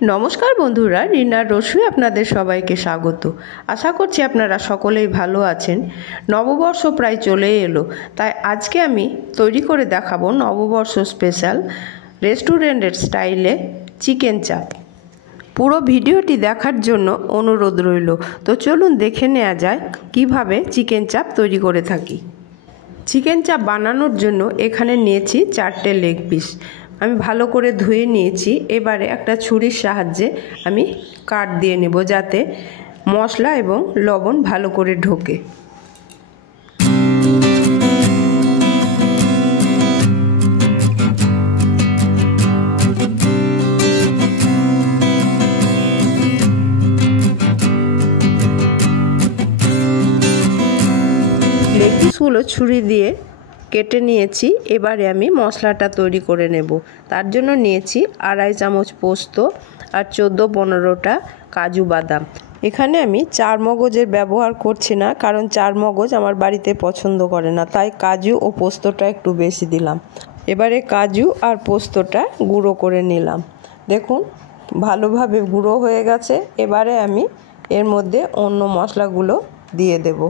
নমস্কার বন্ধুরা, রিনার রসুই আপনাদের সবাইকে স্বাগত। আশা করছি আপনারা সকলেই ভালো আছেন। নববর্ষ প্রায় চলে এলো, তাই আজকে আমি তৈরি করে দেখাবো নববর্ষ স্পেশাল রেস্টুরেন্টের স্টাইলে চিকেন চাপ। পুরো ভিডিওটি দেখার জন্য অনুরোধ রইল। তো চলুন দেখে নেওয়া যায় কিভাবে চিকেন চাপ তৈরি করে থাকি। চিকেন চাপ বানানোর জন্য এখানে নিয়েছি 4টে লেগ পিস। আমি ভালো করে ধুয়ে নিয়েছি। এবারে একটা ছুরির সাহায্যে আমি কাট দিয়ে নেব যাতে মশলা এবং লবণ ভালো করে ঢোকে। লেগ পিসগুলো ছুরি দিয়ে কেটে নিয়েছি। এবারে আমি মশলাটা তৈরি করে নেব। তার জন্য নিয়েছি 2.5 চামচ পোস্ত আর 14-15টা কাজু বাদাম। এখানে আমি 4 মগজের ব্যবহার করছি না, কারণ 4 মগজ আমার বাড়িতে পছন্দ করে না, তাই কাজু ও পোস্তটা একটু বেশি দিলাম। এবারে কাজু আর পোস্তটা গুঁড়ো করে নিলাম। দেখুন ভালোভাবে গুঁড়ো হয়ে গেছে। এবারে আমি এর মধ্যে অন্য মশলাগুলো দিয়ে দেব।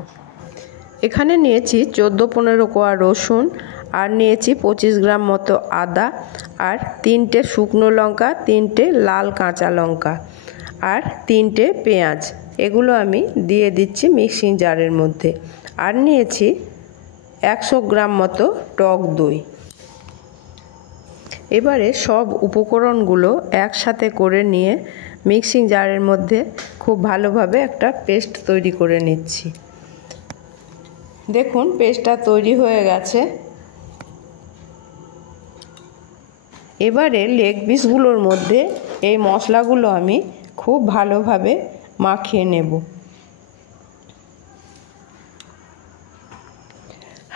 এখানে নিয়েছি 14-15 কোয়া রসুন, আর নিয়েছি 25 গ্রাম মতো আদা, আর 3টে শুকনো লঙ্কা, 3টে লাল কাঁচা লঙ্কা, আর 3টে পেঁয়াজ। এগুলো আমি দিয়ে দিচ্ছি মিক্সিং জারের মধ্যে। আর নিয়েছি 100 গ্রাম মতো টক দই। এবারে সব উপকরণগুলো একসাথে করে নিয়ে মিক্সিং জারের মধ্যে খুব ভালোভাবে একটা পেস্ট তৈরি করে নিচ্ছি। দেখুন পেস্টটা তৈরি হয়ে গেছে। এবারে লেগ পিসগুলোর মধ্যে এই মশলাগুলো আমি খুব ভালোভাবে মাখিয়ে নেব।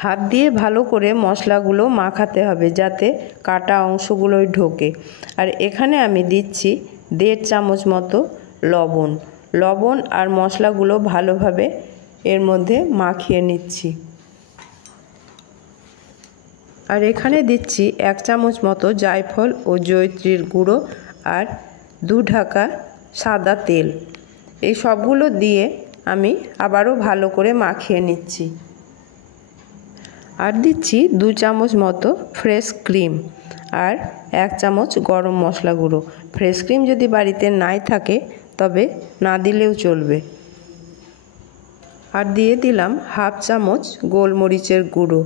হাত দিয়ে ভালো করে মশলাগুলো মাখাতে হবে যাতে কাটা অংশগুলোই ঢোকে। আর এখানে আমি দিচ্ছি 1.5 চামচ মতো লবণ আর মশলাগুলো ভালোভাবে এর মধ্যে মাখিয়ে নিচ্ছি। আর এখানে দিচ্ছি 1 চামচ মতো জায়ফল ও জয়িত্রীর গুঁড়ো আর 2 ঢাকা সাদা তেল। এই সবগুলো দিয়ে আমি আবারও ভালো করে মাখিয়ে নিচ্ছি। আর দিচ্ছি 2 চামচ মতো ফ্রেশ ক্রিম আর 1 চামচ গরম মশলা গুঁড়ো। ফ্রেশ ক্রিম যদি বাড়িতে নাই থাকে তবে না দিলেও চলবে। আর দিয়ে দিলাম 1/2 চামচ গোলমরিচের গুঁড়ো।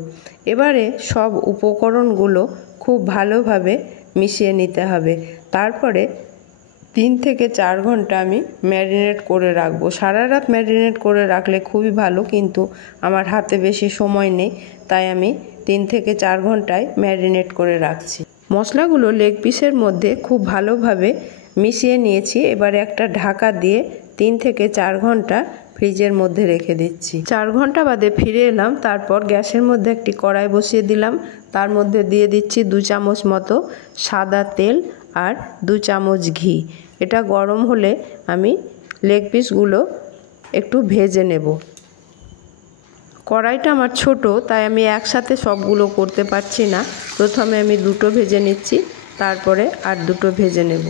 এবারে সব উপকরণগুলো খুব ভালোভাবে মিশিয়ে নিতে হবে। তারপরে 3 থেকে 4 ঘন্টা আমি ম্যারিনেট করে রাখবো। সারা রাত ম্যারিনেট করে রাখলে খুবই ভালো, কিন্তু আমার হাতে বেশি সময় নেই, তাই আমি 3 থেকে 4 ঘন্টায় ম্যারিনেট করে রাখছি। মশলাগুলো লেগ পিসের মধ্যে খুব ভালোভাবে মিশিয়ে নিয়েছি। এবারে একটা ঢাকা দিয়ে 3 থেকে 4 ঘন্টা ফ্রিজের মধ্যে রেখে দিচ্ছি। 4 ঘন্টা বাদে ফিরে এলাম। তারপর গ্যাসের মধ্যে একটি কড়াই বসিয়ে দিলাম। তার মধ্যে দিয়ে দিচ্ছি 2 চামচ মতো সাদা তেল আর 2 চামচ ঘি। এটা গরম হলে আমি লেগ পিসগুলো একটু ভেজে নেব। কড়াইটা আমার ছোট, তাই আমি একসাথে সবগুলো করতে পারছি না। প্রথমে আমি 2টো ভেজে নিচ্ছি, তারপরে আর 2টো ভেজে নেব।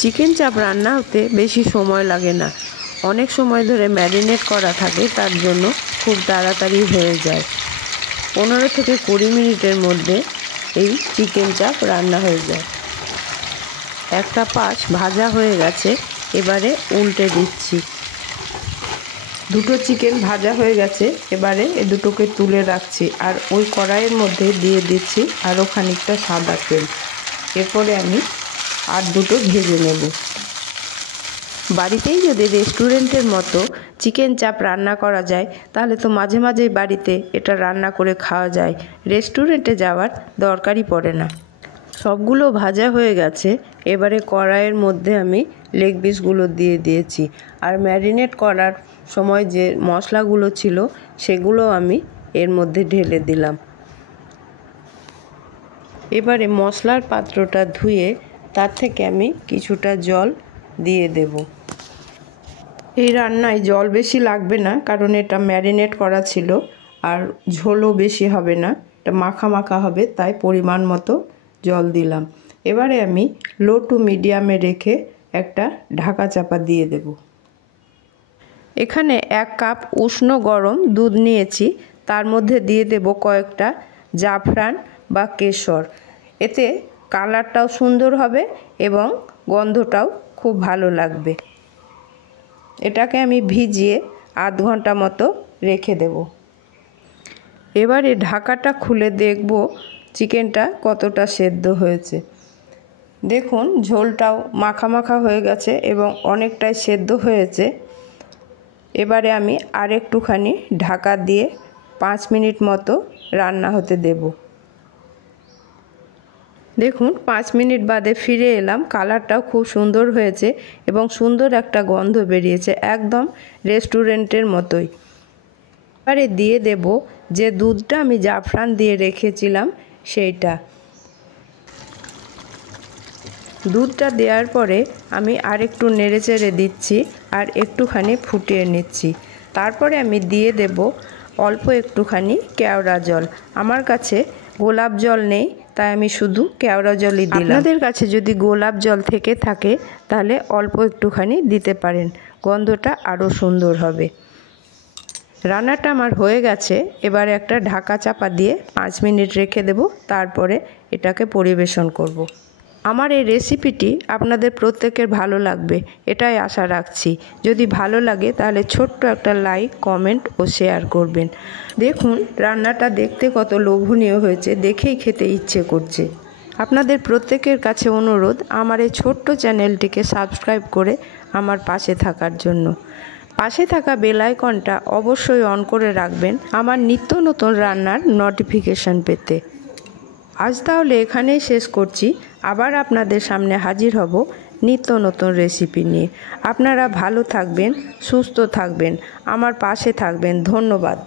চিকেন চাপ রান্না হতে বেশি সময় লাগে না, অনেক সময় ধরে ম্যারিনেট করা থাকে, তার জন্য খুব তাড়াতাড়ি হয়ে যায়। 15 থেকে 20 মিনিটের মধ্যে এই চিকেন চাপ রান্না হয়ে যায়। একটা পাশ ভাজা হয়ে গেছে, এবারে উল্টে দিচ্ছি। 2টো চিকেন ভাজা হয়ে গেছে, এবারে এই 2টোকে তুলে রাখছি। আর ওই কড়াইয়ের মধ্যে দিয়ে দিচ্ছি আরও খানিকটা সাদা তেল। এরপরে আমি আর 2টো ভেজে নেব। বাড়িতেই যদি রেস্টুরেন্টের মতো চিকেন চাপ রান্না করা যায়, তাহলে তো মাঝে মাঝেই বাড়িতে এটা রান্না করে খাওয়া যায়, রেস্টুরেন্টে যাওয়ার দরকারই পড়ে না। সবগুলো ভাজা হয়ে গেছে। এবারে কড়াইয়ের মধ্যে আমি লেগ পিসগুলো দিয়ে দিয়েছি। আর ম্যারিনেট করার সময় যে মশলাগুলো ছিল সেগুলো আমি এর মধ্যে ঢেলে দিলাম। এবারে মশলার পাত্রটা ধুয়ে তার থেকে আমি কিছুটা জল দিয়ে দেব। এই রান্নায় জল বেশি লাগবে না, কারণ এটা ম্যারিনেট করা ছিল, আর ঝোলও বেশি হবে না, এটা মাখা মাখা হবে, তাই পরিমাণ মতো জল দিলাম। এবারে আমি লো টু মিডিয়ামে রেখে একটা ঢাকা চাপা দিয়ে দেব। এখানে 1 কাপ উষ্ণ গরম দুধ নিয়েছি, তার মধ্যে দিয়ে দেব কয়েকটা জাফরান বা কেশর। এতে কালারটাও সুন্দর হবে এবং গন্ধটাও খুব ভালো লাগবে। এটাকে আমি ভিজিয়ে আধ ঘন্টা মতো রেখে দেব। এবারে ঢাকাটা খুলে দেখব চিকেনটা কতটা সেদ্ধ হয়েছে। দেখুন ঝোলটাও মাখা মাখা হয়ে গেছে এবং অনেকটাই সেদ্ধ হয়েছে। এবারে আমি আরেকটুখানি ঢাকা দিয়ে 5 মিনিট মতো রান্না হতে দেব। দেখুন 5 মিনিট বাদে ফিরে এলাম, কালারটাও খুব সুন্দর হয়েছে এবং সুন্দর একটা গন্ধ বেরিয়েছে, একদম রেস্টুরেন্টের মতোই। এবারে দিয়ে দেব যে দুধটা আমি জাফরান দিয়ে রেখেছিলাম সেইটা। দুধটা দেওয়ার পরে আমি আরেকটু নেড়েচেড়ে দিচ্ছি আর একটুখানি ফুটিয়ে নিচ্ছি। তারপরে আমি দিয়ে দেব অল্প একটুখানি কেওড়া জল। আমার কাছে গোলাপ জল নেই, তাই আমি শুধু কেওড়া জলই দিলাম। আপনাদের কাছে যদি গোলাপ জল থেকে থাকে তাহলে অল্প একটুখানি দিতে পারেন, গন্ধটা আরও সুন্দর হবে। রান্নাটা আমার হয়ে গেছে। এবারে একটা ঢাকা চাপা দিয়ে 5 মিনিট রেখে দেব, তারপরে এটাকে পরিবেশন করব। আমার এই রেসিপিটি আপনাদের প্রত্যেকের ভালো লাগবে এটাই আশা রাখছি। যদি ভালো লাগে তাহলে ছোট্ট একটা লাইক, কমেন্ট ও শেয়ার করবেন। দেখুন রান্নাটা দেখতে কত লোভনীয় হয়েছে, দেখেই খেতে ইচ্ছে করছে। আপনাদের প্রত্যেকের কাছে অনুরোধ আমার এই ছোট্ট চ্যানেলটিকে সাবস্ক্রাইব করে আমার পাশে থাকার জন্য। পাশে থাকা বেল আইকনটা অবশ্যই অন করে রাখবেন আমার নিত্য নতুন রান্নার নোটিফিকেশন পেতে। আজ তাহলে এখানেই শেষ করছি। আবার আপনাদের সামনে হাজির হব নিত্য নতুন রেসিপি নিয়ে। আপনারা ভালো থাকবেন, সুস্থ থাকবেন, আমার পাশে থাকবেন। ধন্যবাদ।